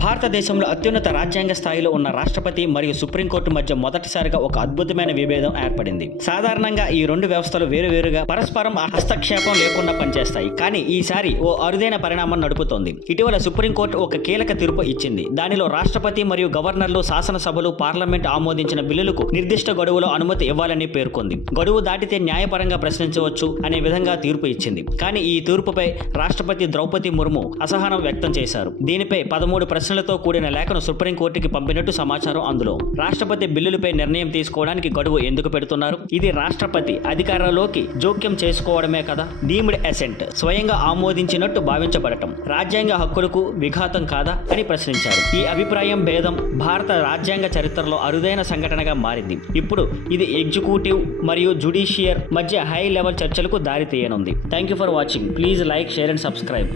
భారతదేశంలో అత్యున్నత రాజ్యాంగ స్థాయిలో ఉన్న రాష్ట్రపతి మరియు సుప్రీంకోర్టు మధ్య మొదటిసారిగా ఒక అద్భుతమైన విభేదం ఏర్పడింది. సాధారణంగా ఈ రెండు వ్యవస్థలు వేరువేరుగా పరస్పరం హస్తక్షేపం లేకుండా పనిచేస్తాయి. కానీ ఈసారి ఓ అరుదైన పరిణామం నడుపుతోంది. ఇటీవల సుప్రీంకోర్టు ఒక కీలక తీర్పు ఇచ్చింది. దానిలో రాష్ట్రపతి మరియు గవర్నర్లు శాసనసభలు పార్లమెంట్ ఆమోదించిన బిల్లులకు నిర్దిష్ట గడువులో అనుమతి ఇవ్వాలని పేర్కొంది. గడువు దాటితే న్యాయపరంగా ప్రశ్నించవచ్చు అనే విధంగా తీర్పు ఇచ్చింది. కానీ ఈ తీర్పుపై రాష్ట్రపతి ద్రౌపది ముర్ము అసహనం వ్యక్తం చేశారు. దీనిపై 13 ప్రశ్నలతో కూడిన లేఖను సుప్రీంకోర్టుకి పంపినట్టు సమాచారం. అందులో రాష్ట్రపతి బిల్లులపై నిర్ణయం తీసుకోవడానికి గడువు ఎందుకు పెడుతున్నారు? ఇది రాష్ట్రపతి అధికారంలోకి జోక్యం చేసుకోవడమే కదా? డీమ్డ్ అసెంట్ స్వయంగా ఆమోదించినట్టు భావించబడటం రాజ్యాంగ హక్కులకు విఘాతం కాదా అని ప్రశ్నించారు. ఈ అభిప్రాయం భేదం భారత రాజ్యాంగ చరిత్రలో అరుదైన సంఘటనగా మారింది. ఇప్పుడు ఇది ఎగ్జిక్యూటివ్ మరియు జుడిషియర్ మధ్య హై లెవెల్ చర్చలకు దారి తీయనుంది. Thank you for watching. Please like, share and subscribe.